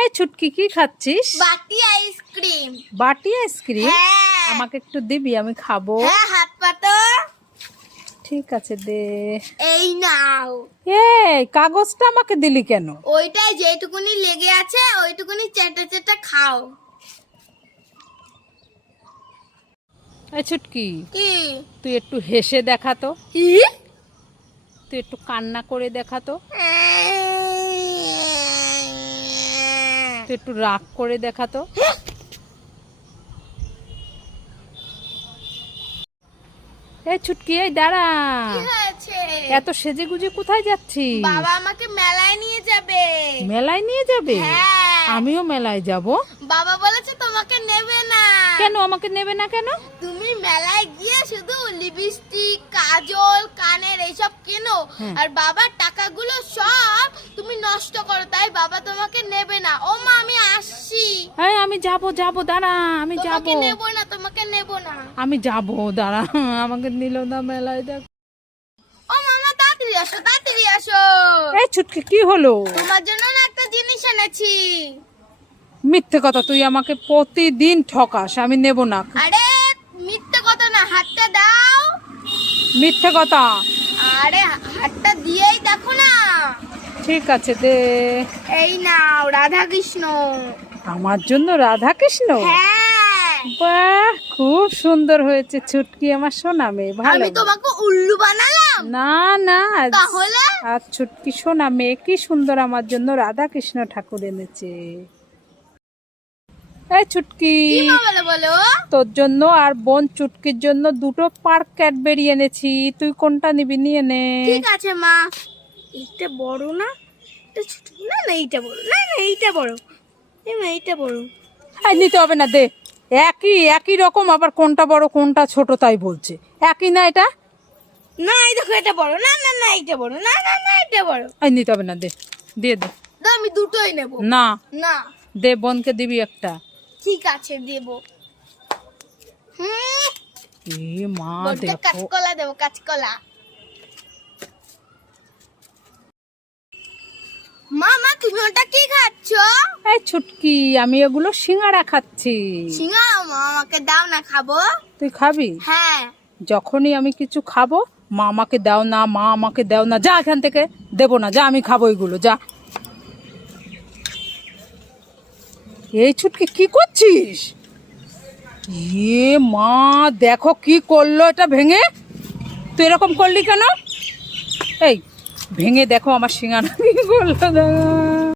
এই ছুটকি কি খাচ্ছিস? বাটি আইসক্রিম। বাটি আইসক্রিম? হ্যাঁ। আমাকে একটু দিবি আমি খাব। হ্যাঁ হাত পাতো ঠিক আছে দে। এই নাও। এই কাগজটা আমাকে দিলি কেন? ওইটাই যেটুকুনি লেগে আছে ওইটুকুনি চেটে চেটে খাও। এই ছুটকি কি? তুই একটু হেসে দেখাতো তুই একটু কান্না করে দেখাতো তুই একটু রাগ করে দেখাতো। এই ছুটকি এই দাঁড়া। এত সেজে গুজে কোথায় যাচ্ছিস? বাবা আমাকে মেলায় নিয়ে যাবে। মেলায় নিয়ে যাবে? হ্যাঁ। আমিও মেলায় যাব। বাবা বলেছে তোমাকে নেবে না। কেন আমাকে নেবে না কেন? তুমি মেলায় গিয়ে শুধু লিপস্টিক কাজল কানের এইসব কেনো। আর বাবার টাকাগুলো সব তুমি নষ্ট করো তাই বাবা তোমাকে নেবে না। ও মা আমি আসছি। হ্যাঁ আমি যাব যাব দাঁড়া আমি যাব। তোমাকে নেব না তোমাকে নেব না। আমি যাব দাঁড়া আমাকে নিল না মেলায় দেখ। ও মামা তাড়াতাড়ি আসো তাড়াতাড়ি আসো। এই ছুটকি কি হলো? তোমার জন্য না মিথ্যে কথা তুই আমাকে প্রতিদিন ঠকাস আমি নেব না। আরে মিথ্যে কথা না হাতটা দাও। মিথ্যে কথা? আরে হাতটা দিয়েই দেখো না। ঠিক আছে দে। এই নাও রাধা কৃষ্ণ আমার জন্য রাধা কৃষ্ণ হ্যাঁ। বাহ খুব সুন্দর হয়েছে ছুটকি আমার সোনা মেয়ে ভালো। আমি তোমাকে উল্লু বানালাম। না না তাহলে? আর ছুটকি সোনা মেয়ে কি সুন্দর আমার জন্য রাধা কৃষ্ণ ঠাকুর এনেছে। এই ছুটকি তোর জন্য আর বোন চুটকির জন্য দুটো পার্ক ক্যাডবেরি এনেছি। তুই কোনটা নিবি? নিয়ে নে। ঠিক আছে মা। এইটা বড় না? এটা ছোট না না এইটা বড়। না না এইটা বড়। এই মা এইটা বড়। এই নিতে হবে না দে। একই একই রকম আবার কোনটা বড় কোনটা ছোট তাই বলছে। একই না এটা? না এই দেখো এটা বড়। না না না এইটা বড়। না না না এটা বড়। এই নিতে হবে না দে দিয়ে দে। না আমি দুটোই নেব। না। না। দে বোনকে দিবি একটা। ঠিক আছে দেব। হুম। এ মা দেখো। কাঁচকলা দেবো কাঁচকলা মামা তুমি ওটা কি খাচ্ছ? এই ছুটকি আমি এগুলো সিঙ্গারা খাচ্ছি। সিঙ্গারা মা আমাকে দাও না খাব? তুই খাবি? হ্যাঁ। যখনই আমি কিছু খাব মা আমাকে দাও না মা আমাকে দাও না যা এখান থেকে দেবো না যা আমি খাব এগুলো যা। এই ছুটকি কি করছিস? এ মা দেখো কি করল এটা ভেঙে। তুই এরকম করলি কেন? এই ভেঙে দেখো আমার সিঙ্গানা কি করল